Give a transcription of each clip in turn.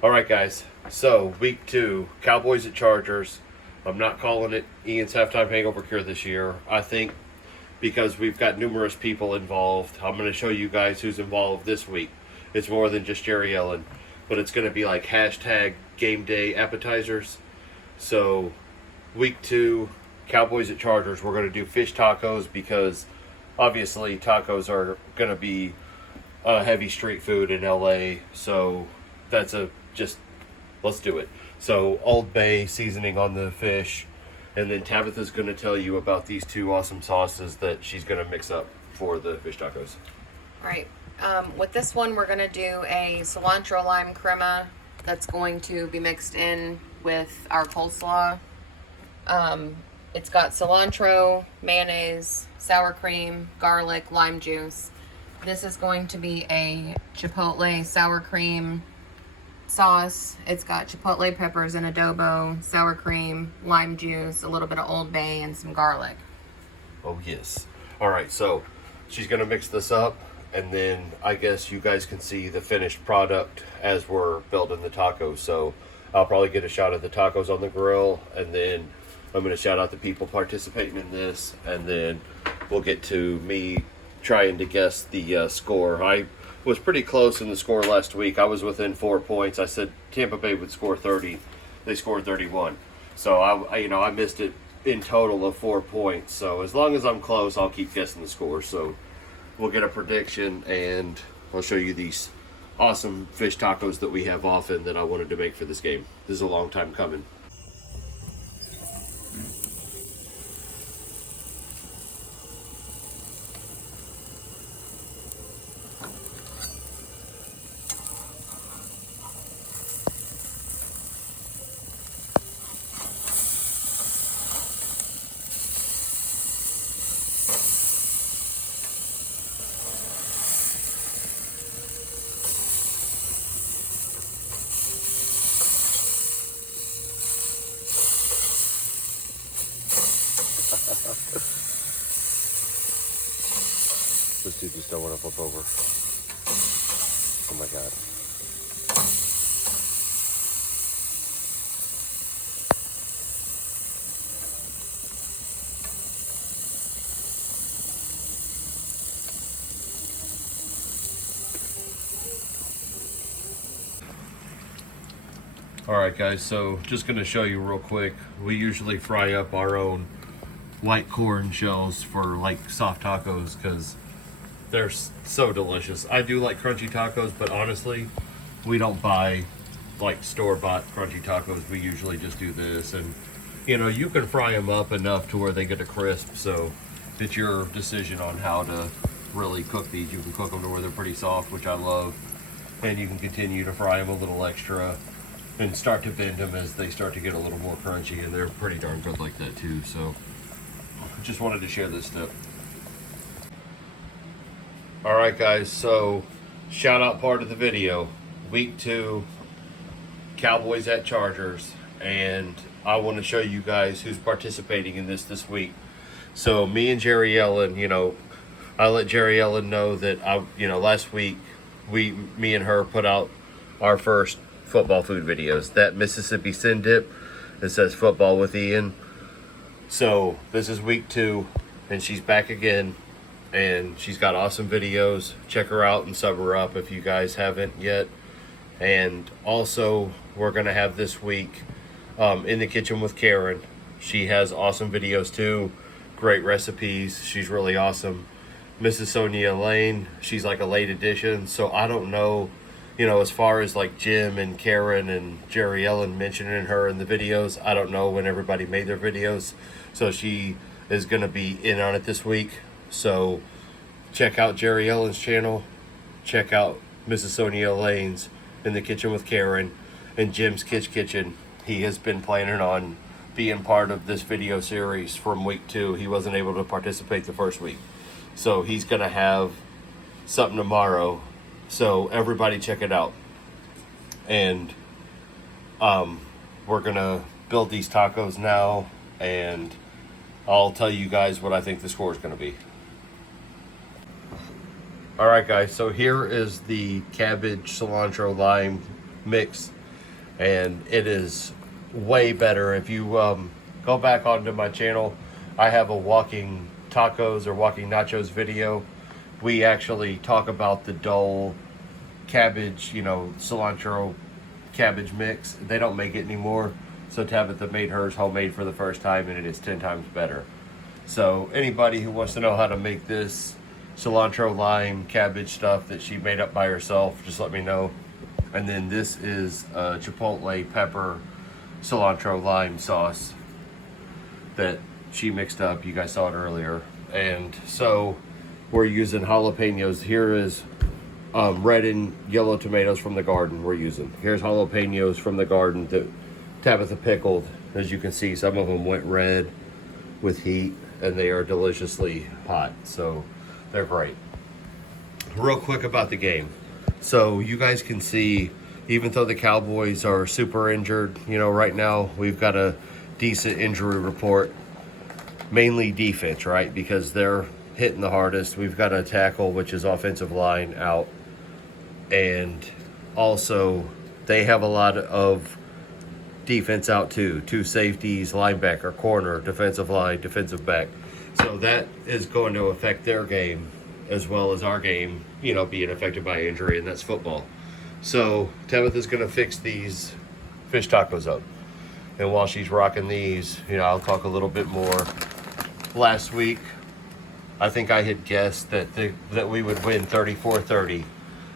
All right, guys. So week 2, Cowboys at Chargers. I'm not calling it Ian's halftime hangover cure this year. I think because we've got numerous people involved, I'm going to show you guys who's involved this week. It's more than just Jerry Ellen, but it's going to be like hashtag game day appetizers. So week 2, Cowboys at Chargers. We're going to do fish tacos because obviously tacos are going to be heavy street food in LA. So that's a just let's do it. So Old Bay seasoning on the fish, and then Tabitha's going to tell you about these two awesome sauces that she's going to mix up for the fish tacos. All right. With this one, we're going to do a cilantro lime crema that's going to be mixed in with our coleslaw. It's got cilantro, mayonnaise, sour cream, garlic, lime juice. This is going to be a chipotle sour cream sauce. It's got chipotle peppers and adobo, sour cream, lime juice, a little bit of Old Bay, and some garlic. Oh, yes. All right, so she's going to mix this up, and then I guess you guys can see the finished product as we're building the tacos. So I'll probably get a shot of the tacos on the grill, and then I'm going to shout out the people participating in this, and then we'll get to me trying to guess the score. I was pretty close in the score last week. I was within 4 points. I said Tampa Bay would score 30. They scored 31. So I missed it in total of 4 points. So as long as I'm close, I'll keep guessing the score. So we'll get a prediction, and I'll show you these awesome fish tacos that we have often that I wanted to make for this game. This is a long time coming. This dude just don't want to flip over. Oh my god. Alright guys, so just going to show you real quick. We usually fry up our own white corn shells for like soft tacos because they're so delicious. I do like crunchy tacos, but honestly, we don't buy like store-bought crunchy tacos. We usually just do this, and you can fry them up enough to where they get a crisp. So it's your decision on how to really cook these. You can cook them to where they're pretty soft, which I love, and you can continue to fry them a little extra and start to bend them as they start to get a little more crunchy, and they're pretty darn good like that too. So just wanted to share this tip. All right guys, so shout out part of the video, week 2, Cowboys at Chargers, and I want to show you guys who's participating in this week. So me and Jerry Ellen, I let Jerry Ellen know that last week me and her put out our first football food videos. That Mississippi Sin Dip, it says football with Ian. So this is week 2, and she's back again, and she's got awesome videos. Check her out and sub her up if you guys haven't yet. And also, we're gonna have this week in the kitchen with Karen. She has awesome videos too, great recipes. She's really awesome. Mrs. Sonia Lane, she's like a late addition. So I don't know, as far as like Jim and Karen and Jerry Ellen mentioning her in the videos, I don't know when everybody made their videos. So she is going to be in on it this week. So check out Jerry Ellen's channel. Check out Mrs. Sonia Lane's in the kitchen with Karen, and Jim's Kids Kitchen. He has been planning on being part of this video series from week 2. He wasn't able to participate the first week. So he's going to have something tomorrow. So everybody check it out. And we're going to build these tacos now, and I'll tell you guys what I think the score is going to be. Alright guys, so here is the cabbage, cilantro, lime mix and it is way better. If you go back onto my channel, I have a walking tacos or walking nachos video. We actually talk about the Dole cabbage, you know, cilantro cabbage mix. They don't make it anymore, so Tabitha made hers homemade for the first time, and it is 10 times better. So anybody who wants to know how to make this cilantro lime cabbage stuff that she made up by herself, just let me know. And then this is chipotle pepper cilantro lime sauce that she mixed up. You guys saw it earlier. And so we're using jalapenos. Here is red and yellow tomatoes from the garden we're using. Here's jalapenos from the garden that Tabitha pickled. As you can see, some of them went red with heat, and they are deliciously hot, so they're great. Real quick about the game. So you guys can see, even though the Cowboys are super injured, you know, right now we've got a decent injury report, mainly defense, right? Because they're hitting the hardest. We've got a tackle, which is offensive line, out. And also they have a lot of defense out too. 2 safeties, linebacker, corner, defensive line, defensive back. So that is going to affect their game as well as our game, you know, being affected by injury, and that's football. So Tabitha's going to fix these fish tacos up. And while she's rocking these, you know, I'll talk a little bit more. Last week, I think I had guessed that we would win 34-30.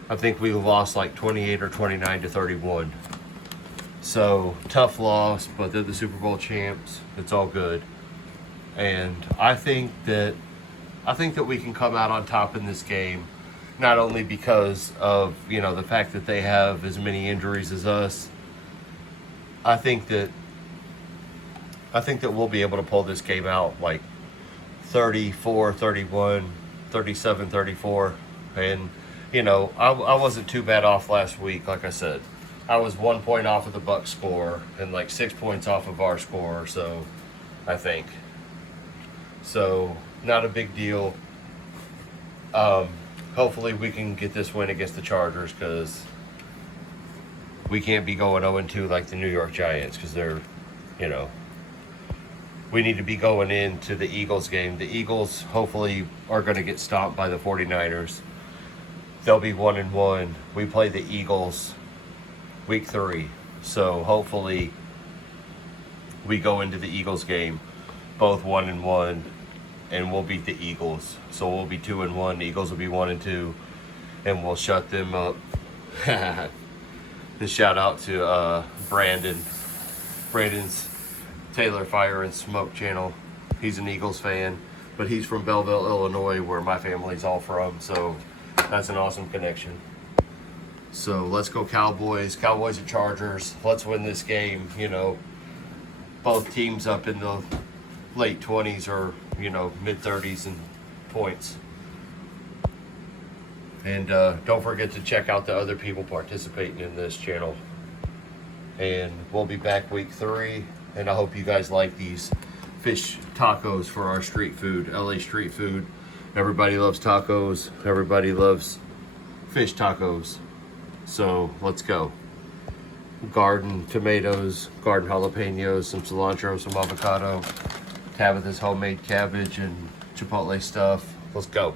I think we lost like 28 or 29 to 31. So tough loss, but they're the Super Bowl champs. It's all good. And I think that we can come out on top in this game, not only because of, you know, the fact that they have as many injuries as us. I think that we'll be able to pull this game out like 34-31, 37-34. And, you know, I wasn't too bad off last week. Like I said, I was 1 point off of the Bucs score and like 6 points off of our score. So I think, so not a big deal. Hopefully we can get this win against the Chargers, because we can't be going 0-2 like the New York Giants, because they're, you know, we need to be going into the Eagles game. The Eagles hopefully are going to get stomped by the 49ers. They'll be 1-1. We play the Eagles week 3. So hopefully we go into the Eagles game both 1-1, and we'll beat the Eagles. So we'll be 2-1. The Eagles will be 1-2, and we'll shut them up. And shout out to Brandon's Taylor Fire and Smoke channel. He's an Eagles fan, but he's from Belleville, Illinois, where my family's all from. So that's an awesome connection. So let's go Cowboys. Cowboys and Chargers. Let's win this game. You know, both teams up in the late 20s or, you know, mid 30s in points. And don't forget to check out the other people participating in this channel. And we'll be back week 3. And I hope you guys like these fish tacos for our street food, LA street food. Everybody loves tacos. Everybody loves fish tacos. So let's go. Garden tomatoes, garden jalapenos, some cilantro, some avocado, Tabitha's homemade cabbage and chipotle stuff. Let's go.